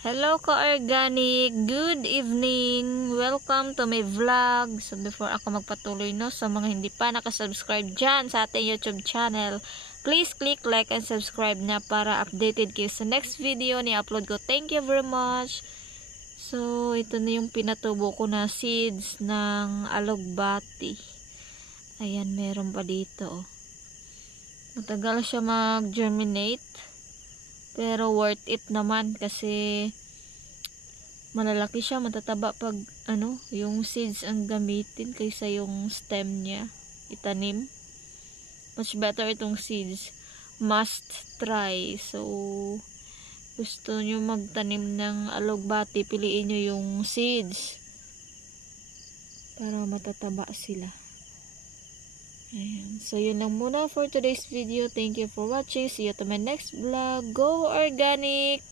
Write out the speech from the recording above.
Hello ka-organic, good evening, welcome to my vlog. So before ako magpatuloy sa mga hindi pa nakasubscribe dyan sa ating YouTube channel, please click like and subscribe na para updated kayo sa next video ni upload ko. Thank you very much. So ito na yung pinatubo ko na seeds ng alugbati. Ayan, meron pa dito. Matagal siya mag-germinate. Pero worth it naman kasi malalaki siya, matataba pag yung seeds ang gamitin kaysa yung stem niya itanim. Much better itong seeds. Must try. So gusto nyo magtanim ng alugbati, piliin nyo yung seeds para matataba sila. Ayan. So, yun lang muna for today's video. Thank you for watching. See you to my next vlog. Go organic!